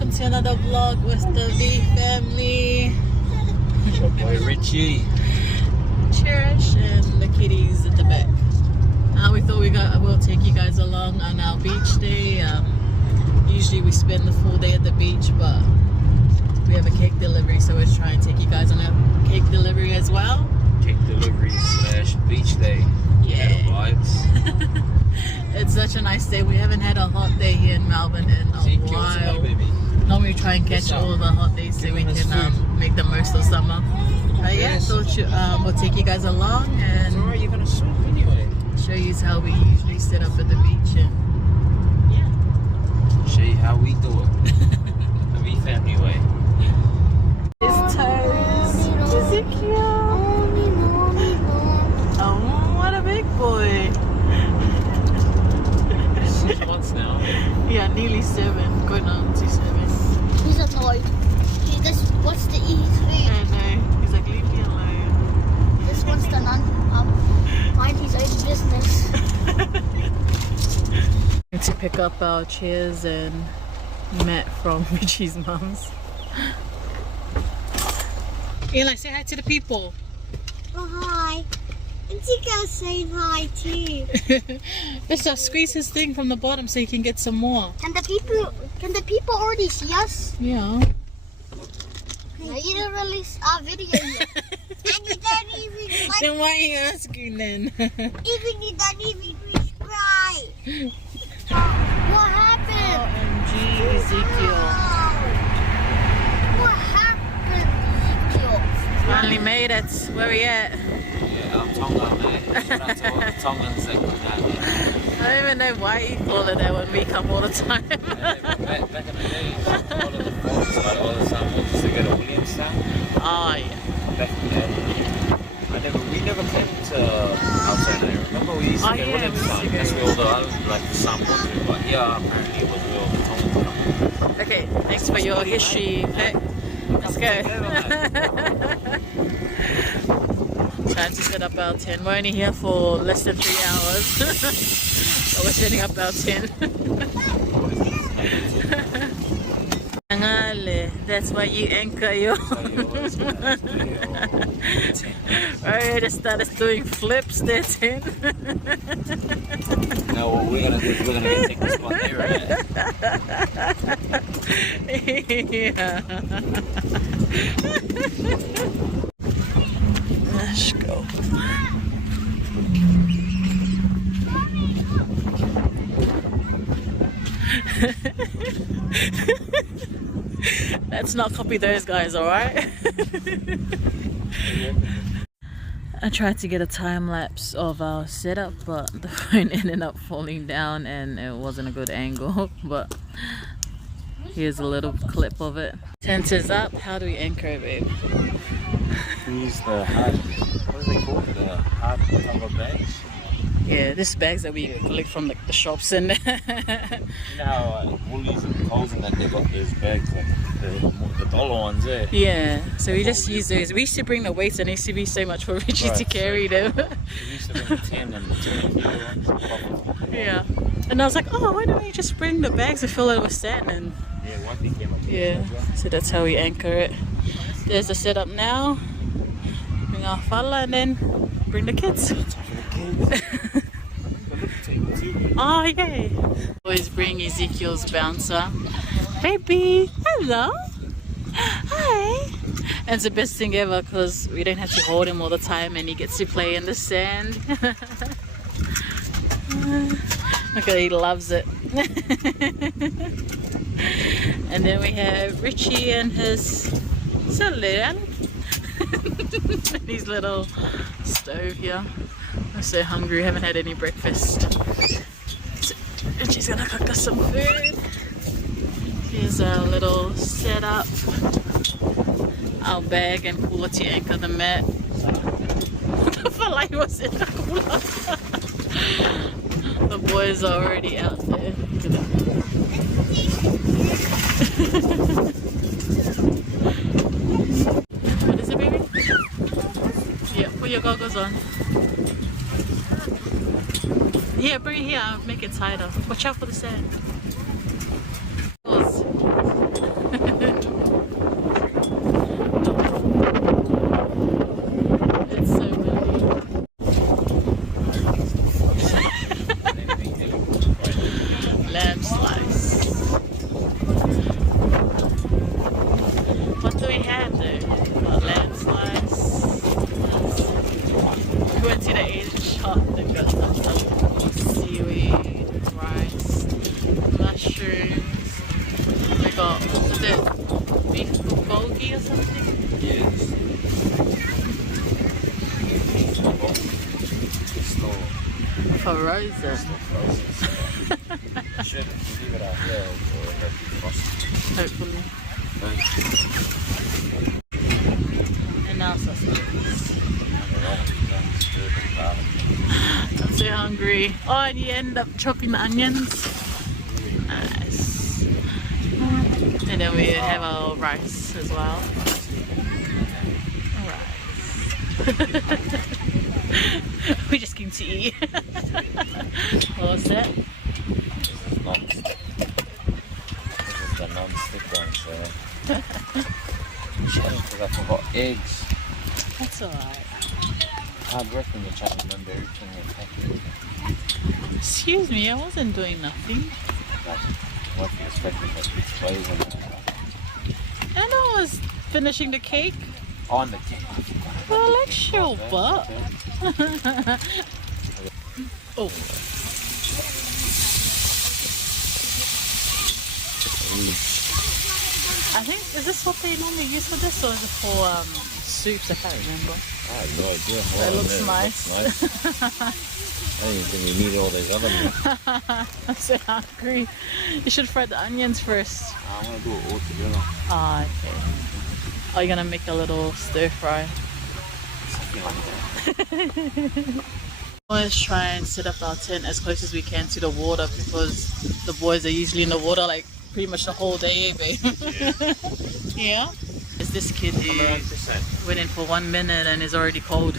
welcome to another vlog with the Vee Family. Your boy Richy, Cherish, and the kitties at the back. We thought we'll take you guys along on our beach day. Usually we spend the full day at the beach, but we have a cake delivery, so we're trying to take you guys on a cake delivery as well. cake delivery / beach day. Yeah. Vibes. It's such a nice day. We haven't had a hot day here in Melbourne in a while. Normally we try and catch all the hot days so we can make the most of summer. But yeah, so we'll take you guys along and Alright, you're gonna swim anyway. show you how we usually sit up at the beach and yeah. Show you how we do it. The Vee Family way. His toes. Is it cute? Oh, what a big boy. 6 months now. Yeah, nearly 7, going on to 7. He's annoyed. He just wants to eat his food. I know. He's like, leave me alone. He just wants to mind his own business. Need to pick up our chairs and mat from Richie's mum's. Eli, say hi to the people. Oh, hi. And you guys say hi too. Let's just squeeze his thing from the bottom so he can get some more. Can the people already see us? Yeah. No, you didn't release our video yet. And you don't even like. Then why are you asking then? Even you don't even subscribe. What happened? OMG, Ezekiel. What happened, Ezekiel? Finally made it. Where we at? Yeah, I'm Tongan, man. Shout out to all the Tongans that come down here. I don't even know why you call it that when we come all the time. Back in the day, all of the folks, like all the Samoans used to go to Williamstown. Oh yeah. Back in the day. We never came to outside there. Remember we used to go to Williamstown? That's where all the like the Samoans were. But yeah, apparently it was where all the Tongans come. Okay, thanks for your history, Vic. Let's go. Time to set up our tent. We're only here for less than 3 hours. But we're setting up our tent. That's why you anchor yo. Alright, just started doing flips there, tent. No, what we're gonna do is we're gonna take this spot there, Yeah. Let's go. Let's not copy those guys, alright? I tried to get a time lapse of our setup, but the phone ended up falling down and it wasn't a good angle. But here's a little clip of it. Tent is up. How do we anchor it, babe? Use the hard, what do they call it? The hard cover bags. Yeah, this bags that we collect from like the shops and You know how Woolies and Coles and that they got those bags, like the dollar ones there. yeah, so we just use those. We used to bring the weights and it used to be so much for Richie to carry them. We used to bring the 10 and the 2 ones. Yeah, and I was like, oh, why don't we just bring the bags and fill it with sand? And Yeah, one thing came up. yeah, so that's how we anchor it. There's the setup now. Bring our falla and then bring the kids. Oh yeah. Always bring Ezekiel's bouncer. Baby, hello. Hi. And it's the best thing ever because we don't have to hold him all the time and he gets to play in the sand. Okay, he loves it. And then we have Richy and his salad. His little stove here. I'm so hungry, haven't had any breakfast. So Richy's gonna cook us some food. Here's our little setup. Our bag and cooler to anchor the mat. The filet was in the cooler. The boys are already out there. What is it, baby? Yeah, put your goggles on. Yeah, bring it here. I'll make it tighter. Watch out for the sand. tea or something? Yes. Still Frozen. frozen. Should leave it out here or it'll be frosted. Hopefully. Right. And now sausages. I'm so hungry. Oh, and you end up chopping the onions. Nice. And then we have our rice as well. Rice. We just came to eat. What was that? Non-stick. This is the non-stick one, so. Shame because I forgot eggs. That's alright. Hard work when you're trying to remember everything you're packing. Excuse me, I wasn't doing nothing. Like, what you're expecting that it's frozen. And I was finishing the cake. On the cake. Well, like your butt. Oh. I think, is this what they normally use for this, or is it for soups? I can't remember. I have no idea. It looks nice. I didn't think we need all these other meat. I'm so hungry. You should fry the onions first. I want to do it all together. Ah, okay. Are you gonna make a little stir fry? Something like that. Always try and set up our tent as close as we can to the water because the boys are usually in the water like pretty much the whole day, babe. Yeah. It's this kid who 100%. went in for 1 minute and is already cold.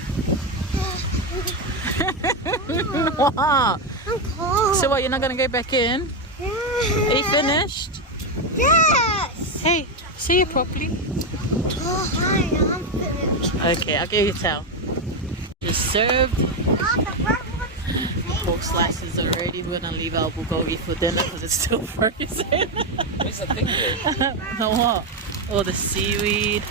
Wow. I'm cold. So what, you're not gonna go back in? Yeah. Are you finished? Yes. Hey, see you properly. Oh, hi, I'm finished. Okay, I'll give you a towel. Just served. Mom, the first one's Pork slices already. We're gonna leave our bulgogi for dinner because it's still frozen. Where's the thing there? No what? Oh, the seaweed.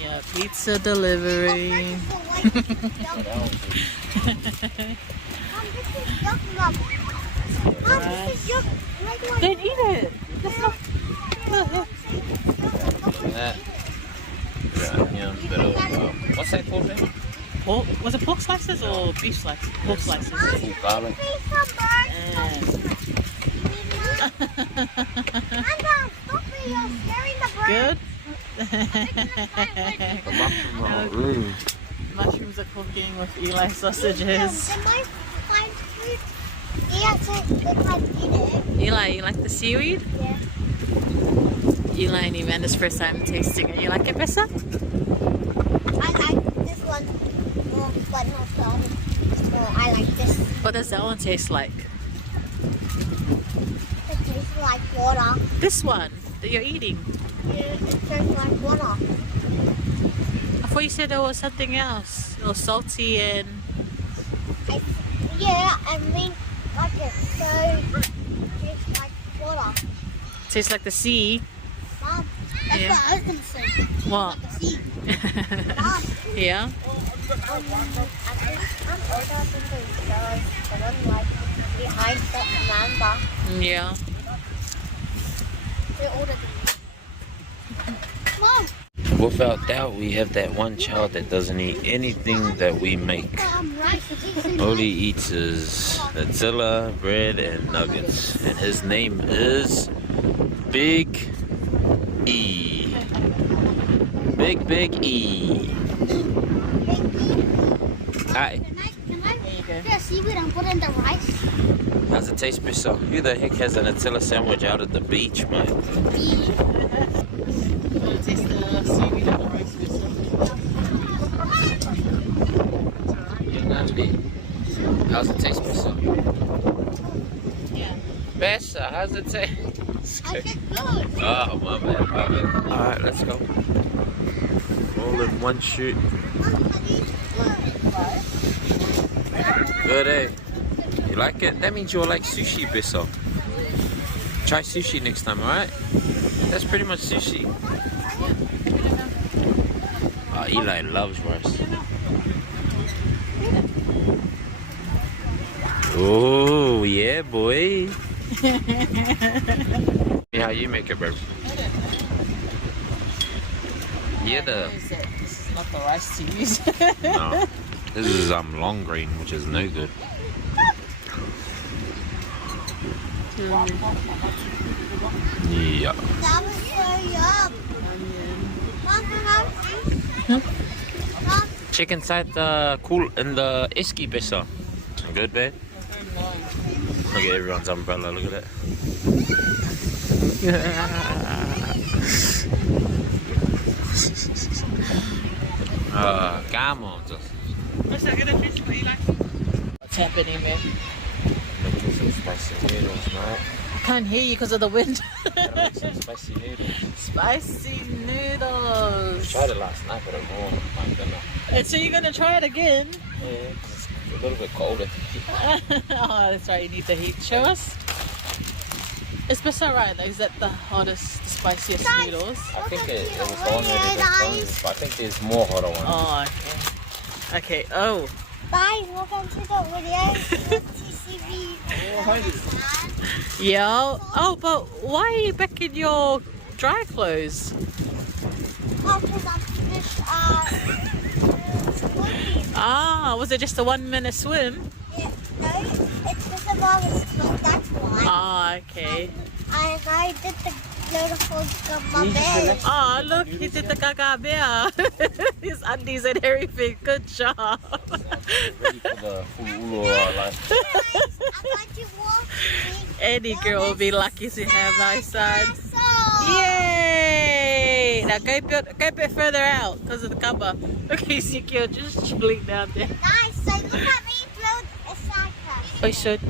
Yeah, pizza delivery. Mom, this is yum yum. Mom, this is yum. Don't eat it. That's not. That. Yeah, onions, bit of, what's that called then? Pork? Was it pork slices or beef slices? Pork slices. Full garlic. And good. The mushroom roll. Mushrooms are cooking with Eli sausages. Eli, you like the seaweed? Yeah. Eli and Amanda's first time tasting it. You like it, Bessa? I like this one more, but not the other. So I like this. What does that one taste like? It tastes like water. This one that you're eating. Yeah, it tastes like water. I thought you said there was something else. It was salty and... Yeah, I mean, like it. So it tastes like water. tastes like the sea. Mom, that's Yeah. what I was gonna say. What? Like a sea. Mom, Yeah? I think I'm older than the one like behind the Amanda. Yeah. They're older than me. Mom, Without doubt, we have that one child that doesn't eat anything that we make. All he eats is Nutella, bread, and nuggets. And his name is Big E. Big E. Hi. can I get a seaweed and put in the rice? How's it taste, Bissell? Who the heck has a Nutella sandwich out at the beach, man? Taste the seaweed and the rice How's it taste, Bissell? Yeah. Bessa, how's it taste? I said good. Oh, my bad. Alright, let's go. All in one shoot. Good, eh? You like it? That means you'll like sushi, Bissell. Try sushi next time, alright? That's pretty much sushi. Oh, Eli loves rice. Oh, yeah, boy. Yeah, how you make it, bro? Yeah, This is not the rice to use. no. This is long grain, which is no good. Yeah. That was so yum. Mom, Check inside the esky besser. Good, babe? Look at everyone's umbrella, look at it. Come on, just. What's happening, man? Look at some spicy noodles, mate. I can't hear you because of the wind. Gotta make some spicy noodles. Spicy noodles. Tried it last night, but I'm more my dinner. And so you're gonna try it again? Yeah, it's a little bit colder. Oh, that's right. You need the heat. Show us. It's best right. Like, is that the hottest, the spiciest noodles? I think it was already the closest, but I think there's more hotter ones. Oh, okay. Okay. Oh. guys, welcome to the video. TCV. Yeah. Oh, but why are you back in your dry clothes? Oh, because I finished swimming. Ah, was it just a 1 minute swim? Yeah, no, it's because of all the smoke, that's why. Ah, okay. And I did the beautiful mama. Oh, look, he did the gaga bear. His undies and everything. Good job. Ready for the full ulo life. Guys, I'm going to walk. Any girl will be lucky to have my son. Castle. Yay! Now go a bit further out because of the cover. Look at Ezekiel just chilling down there. Guys, so look at me build a sandcastle. I should.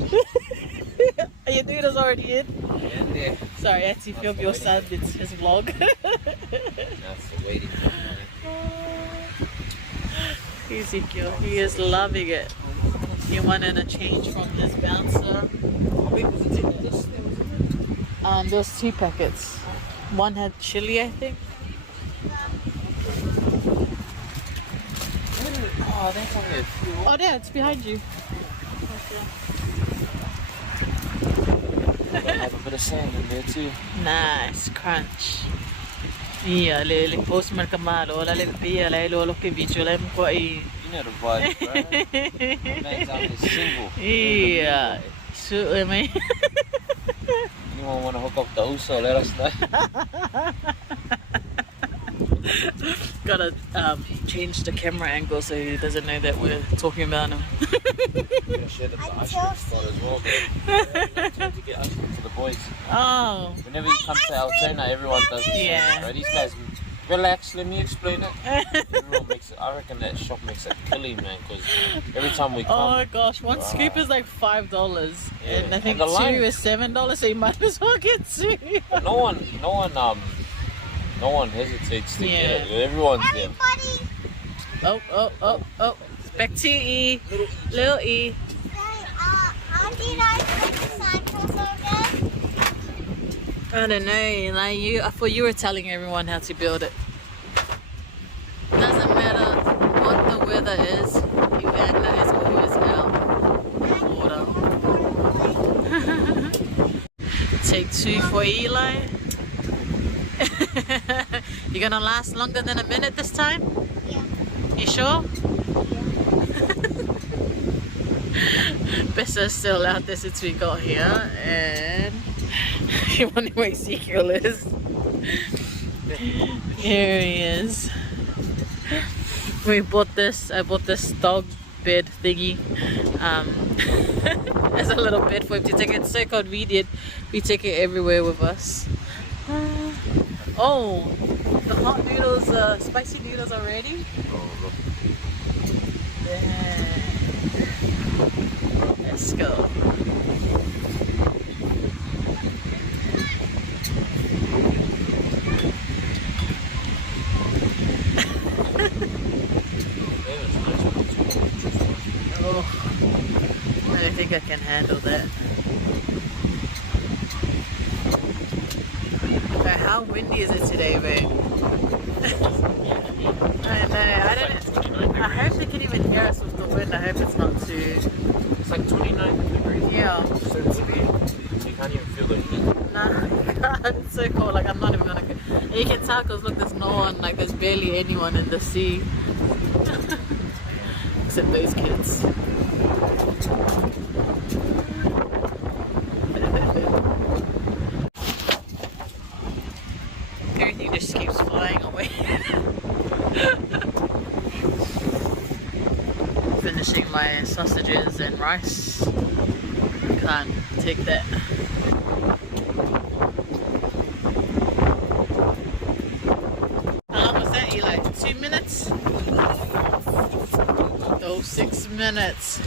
Are your noodles already in? And there. Sorry, I had to film your son. It's his vlog. That's the waiting. Ezekiel, he is loving it. He wanted a change from his bouncer. There's 2 packets. One had chili, I think. Oh, that's only a few. Oh, there, it's behind you. Have a bit of sand in there too. Nice crunch. Iya, le post man kamalo, la le pia la lo ke video la mo ai. You know the vibe, bro. Man's out here single. Iya. So mai. Anyone want to hook up the USO, let us know. Gotta change the camera angle so he doesn't know that we're talking about him. Gonna share the ice cream spot as well, bro. To get ice cream for the boys. Oh. Whenever you come to Altona, everyone does this. Yeah. Right? These guys, relax, let me explain it. Everyone makes it. I reckon that shop makes it killing, man, because every time we come. Oh my gosh, one scoop is like $5, Yeah. and I think And the 2 line- is $7, so you might as well get 2. But no one hesitates to Yeah. get it. Everyone's there. Everybody, Oh. Back to E. Little E. how did I build the sandcastle again? I don't know, like I thought you were telling everyone how to build it. Doesn't matter what the weather is, Uganda is always out water. Take 2 for Eli. You're gonna last longer than a minute this time? Yeah. You sure? Bessa's still out there since we got here, and you wonder where Ezekiel is. Here he is. I bought this dog bed thingy as a little bed for him to take. It's so convenient. We take it everywhere with us. Oh, the hot noodles, spicy noodles are ready. Damn. Let's go. Oh, I don't think I can handle that. How windy is it today, babe? I know. I hope they can even hear us with the wind. I hope it's not too. It's like 29 degrees. Yeah. So it's okay. can't even feel the heat. Nah, God, it's so cold. Like, I'm not even gonna. And you can tell because look, there's no one. Like, there's barely anyone in the sea except those kids. Everything just keeps flying away. Finishing my sausages and rice. Can't take that. How long was that, Eli? 2 minutes? Oh, 6 minutes.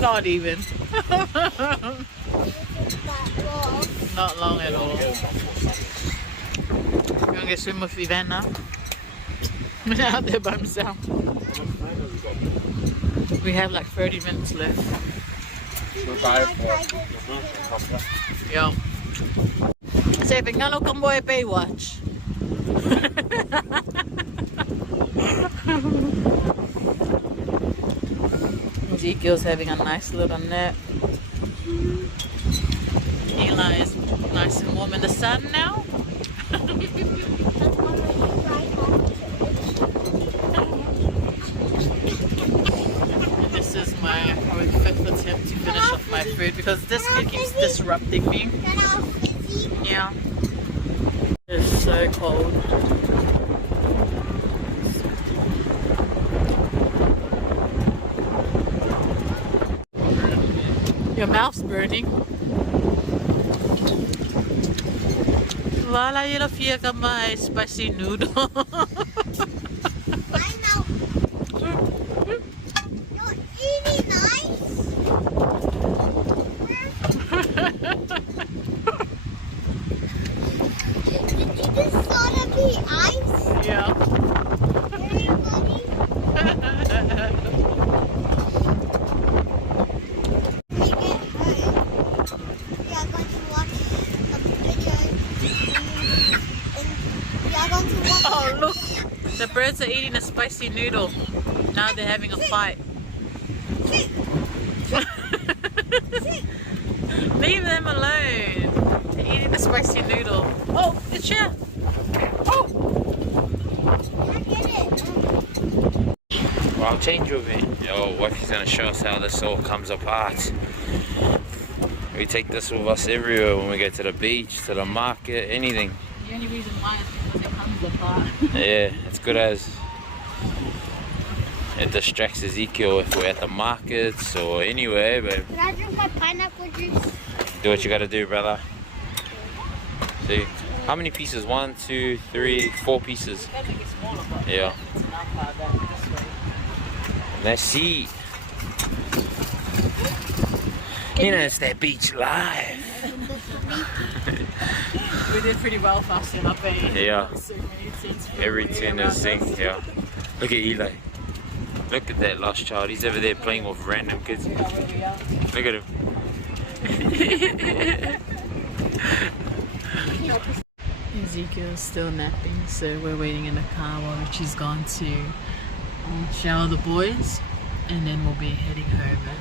Not even. Not long at all. You want to go swim with Ivan now? He's out there by himself. We have like 30 minutes left. Yeah. Say, pengalo kang boy Baywatch. Ezekiel's having a nice little nap. Eli is nice and warm in the sun now. This is my probably 5th attempt to finish off my food because this kid keeps disrupting me. Yeah. It's so cold. Your mouth's burning. Wala yun fiya ka my spicy noodle. My mouth. You're eating ice. Did you just thought of the ice? Yeah. Very funny. Oh look, the birds are eating a spicy noodle. Now they're having a fight. Leave them alone. They're eating the spicy noodle. Oh, it's here. Oh. Well, I'll change your view. Yo, wifey's gonna show us how this all comes apart. We take this with us everywhere when we go to the beach, to the market, anything. The only reason why is because it comes apart. Yeah, it's good as it distracts Ezekiel if we're at the markets or anywhere, but Can I drink my pineapple juice? do what you gotta do, brother. See, how many pieces? 1, 2, 3, 4 pieces. Make it smaller, but Yeah. it's enough like that this way. Let's see. You know, it's that beach life. We did pretty well fast enough, eh? Yeah. So many tents for Every everybody tin around is zinc, us. yeah. Look at Eli. Look at that lost child. He's over there playing with random kids. You know where we are. Look at him. Ezekiel's still napping, so we're waiting in the car while Richie's gone to shower the boys, and then we'll be heading home and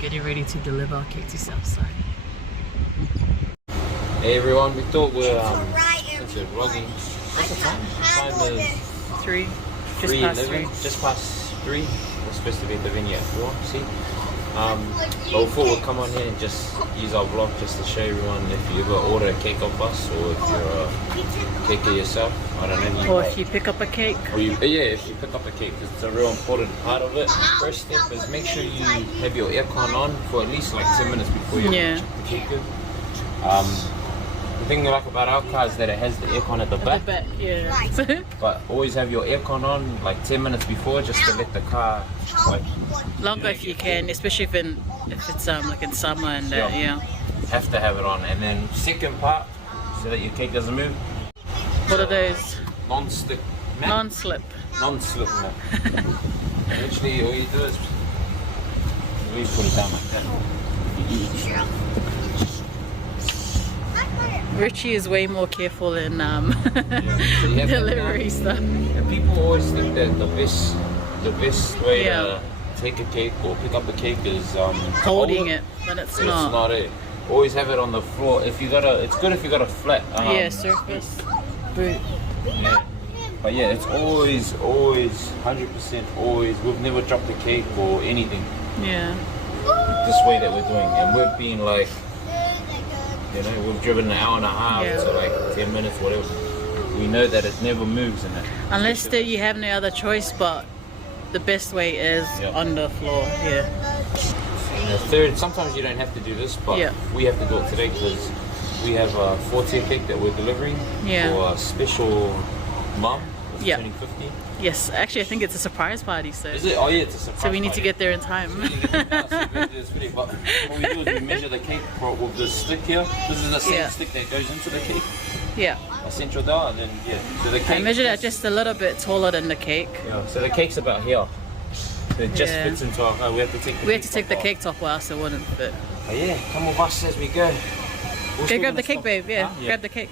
getting ready to deliver our cake to Southside. Hey everyone, we thought we're Right, since we're vlogging. What's the time? Time is 3, just past 3. just past 3. We're supposed to be at the venue at 4, see? But we thought we'll come on here and just use our vlog just to show everyone if you ever order a cake off us or if you're a caker yourself. I don't know. Or if you pick up a cake. Or you, yeah, if you pick up a cake, because it's a real important part of it. First step is make sure you have your aircon on for at least like 10 minutes before you Yeah. chuck the cake in. The thing I like about our car is that it has the aircon at the At back. the back, yeah. But always have your aircon on like 10 minutes before just to let the car like Longer if you can, especially if it's like in summer and yeah. have to have it on. And then second part, so that your cake doesn't move, What are those? non-stick mat. Non-slip. Non-slip mat. Literally all you do is we put it down like that. Richie is way more careful in So you have delivery stuff. And people always think that the best way Yeah. to take a cake or pick up a cake is Holding hold it, but it's But not. it's not it. always have it on the floor. If you got it's good if you got a flat. Yeah, surface boot. Yeah. But yeah, it's always 100% always. We've never dropped a cake or anything. Yeah. This way that we're doing, and we've been like, you know, we've driven an hour and a half to like 10 minutes, whatever. We know that it never moves in it. Unless you have no other choice, but the best way is on the floor. Yeah. And the third, sometimes you don't have to do this, but we have to do it today because we have a 4-tier cake that we're delivering for a special mum who's turning 50. Yes, actually I think it's a surprise party, so. Is it? Oh yeah, it's a surprise So we need party. to get there in time. So but what we do is we measure the cake with this stick here. This is the same stick that goes into the cake. Yeah. A central dial, and then so the cake. I measured it just a little bit taller than the cake. Yeah. So the cake's about here. So it just fits into our. We have to take the cake top off so it wouldn't fit. Oh yeah, come with us as we go. Okay, grab the cake, babe. Yeah, grab the cake.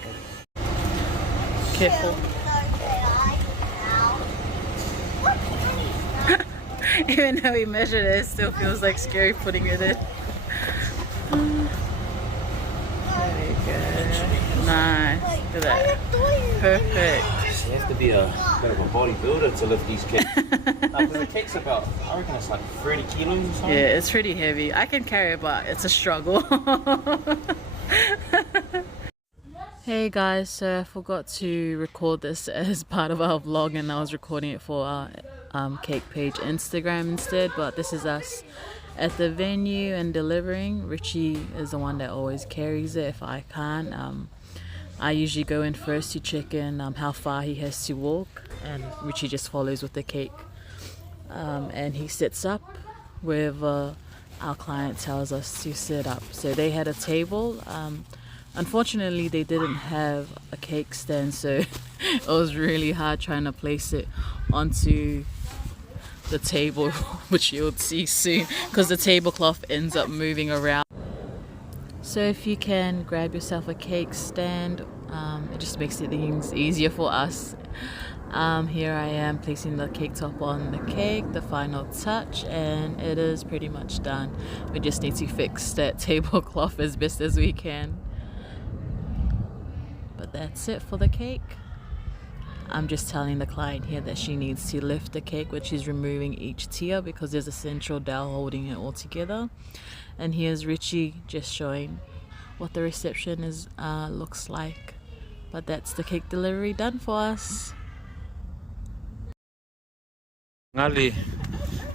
Careful. Even though we measured it, it still feels like scary putting it in. There we go. Nice. Look at that. Perfect. You have to be a bit of a bodybuilder to lift these cakes. Because the cake's about, I reckon it's like 30 kilos or something. Yeah, it's pretty heavy. I can carry it, but it's a struggle. Hey guys, so I forgot to record this as part of our vlog, and I was recording it for our cake page Instagram instead, but this is us at the venue and delivering. Richy is the one that always carries it if I can't. I usually go in first to check in how far he has to walk, and Richy just follows with the cake. And he sits up wherever our client tells us to sit up. So they had a table. Unfortunately, they didn't have a cake stand, so it was really hard trying to place it onto the table, which you'll see soon, because the tablecloth ends up moving around. So if you can grab yourself a cake stand, it just makes things easier for us. Here I am placing the cake top on the cake, the final touch, and it is pretty much done. We just need to fix that tablecloth as best as we can. But that's it for the cake. I'm just telling the client here that she needs to lift the cake, which she's removing each tier because there's a central dowel holding it all together. And here's Richy just showing what the reception is looks like. But that's the cake delivery done for us. Ngali,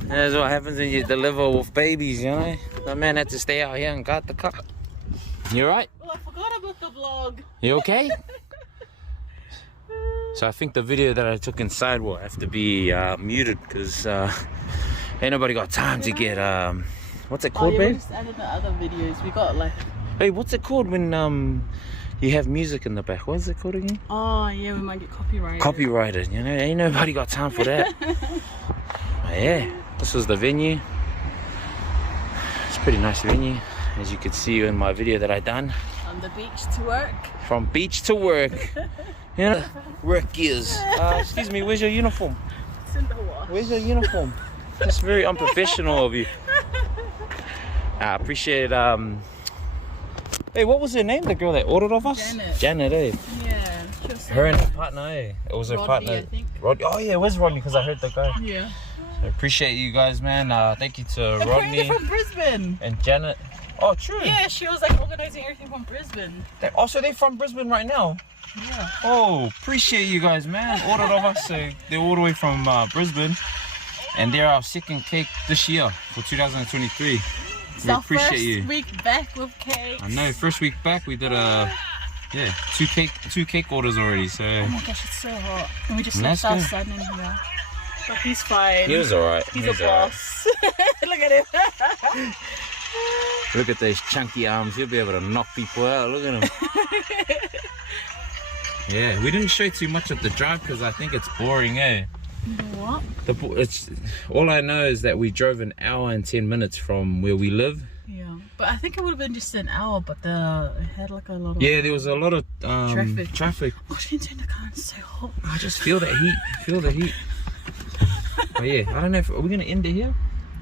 that's what happens when you deliver with babies, you know? The man had to stay out here and guard the car. You alright? Oh, I forgot about the vlog. You okay? So I think the video that I took inside will have to be muted because ain't nobody got time to get what's it called, babe? We just added the other videos. We got like. Hey, what's it called when you have music in the back? What is it called again? Oh yeah, we might get copyrighted. Copyrighted, you know? Ain't nobody got time for that. Yeah, this was the venue. It's a pretty nice venue, as you could see in my video that I done. On the beach to work. From beach to work. You know, work gears. Excuse me, where's your uniform? It's in the wash. Where's your uniform? That's very unprofessional of you. I appreciate hey, what was her name? The girl that ordered off us? Janet. Janet, eh? Yeah. She was Her and her partner, eh? It was her Rodney, partner. I think. Rodney. Oh yeah, where's Rodney? Because I heard the guy. Yeah. I appreciate you guys, man. Thank you to They're Rodney from Brisbane. and Janet. Oh, true. Yeah, she was like organizing everything from Brisbane. Also, they're from Brisbane right now. Yeah. Oh, appreciate you guys, man. Ordered off us, so they're all the way from Brisbane, and they're our second cake this year for 2023. We appreciate you. First week back with cake. I know. First week back, we did two cake orders already. So. Oh my gosh, it's so hot. And we just That's left our good. son in here. But he's fine. He was alright. He's a boss. Look at him. Look at those chunky arms. He'll be able to knock people out. Look at him. Yeah, we didn't show too much of the drive because I think it's boring, eh? What? It's all I know is that we drove an hour and 10 minutes from where we live. Yeah, but I think it would have been just an hour, but it had like a lot of There was a lot of traffic. Oh, she didn't turn the car. It's so hot. I just feel that heat. Feel the heat. But yeah, I don't know if are we gonna end it here.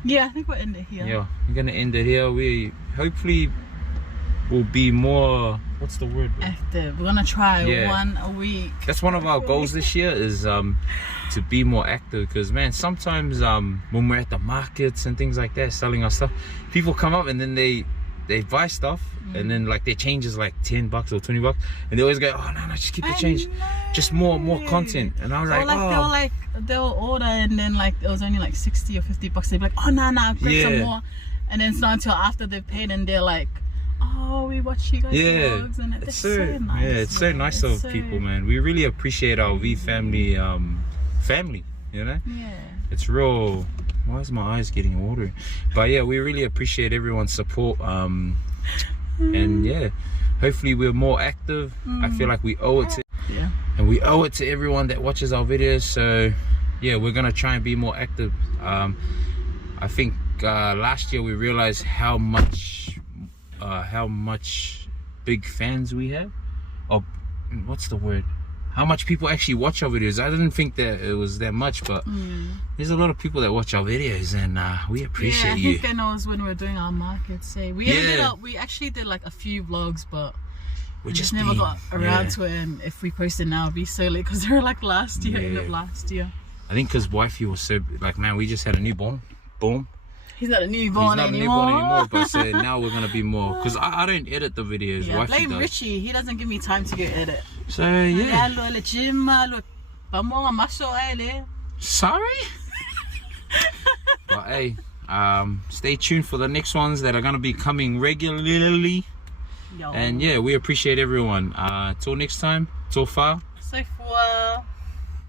Yeah, I think we'll end it here. Yeah, we're gonna end it here. We hopefully will be more, what's the word? Active. We're gonna try Yeah. 1 a week. That's one of our goals this year is to be more active, because man, sometimes when we're at the markets and things like that selling our stuff, people come up and then they buy stuff and then like their change is like $10 or $20 and they always go, oh no, just keep the change, just more content. And I was Or like, they'll order and then like it was only like $60 or $50. They'd be like, oh no, grab some more. And then it's not until after they've paid and they're like, oh, we watch you guys vlogs, and it's so nice. Yeah, it's so nice of people, man. We really appreciate our Vee Family family, you know? Yeah. It's real. Why is my eyes getting watery? But yeah, we really appreciate everyone's support. And yeah, hopefully we're more active. I feel like we owe it to and we owe it to everyone that watches our videos. So yeah, we're gonna try and be more active. I think last year we realized how much big fans we have. Or what's the word? How much people actually watch our videos. I didn't think that it was that much, but there's a lot of people that watch our videos, and we appreciate you. I think that was when we were doing our markets. We actually did like a few vlogs, but we just never got around to it. And if we posted now, it'd be so late because they were like last year, end of last year. I think because wifey was so like, man, we just had a newborn. Boom. He's not a newborn anymore. But so now we're gonna be more, because I don't edit the videos. Yeah, wifey blame does. Richy. He doesn't give me time to go edit. So yeah. Sorry. But hey, stay tuned for the next ones that are gonna be coming regularly. And yeah, we appreciate everyone. Till next time. Talofa. So far.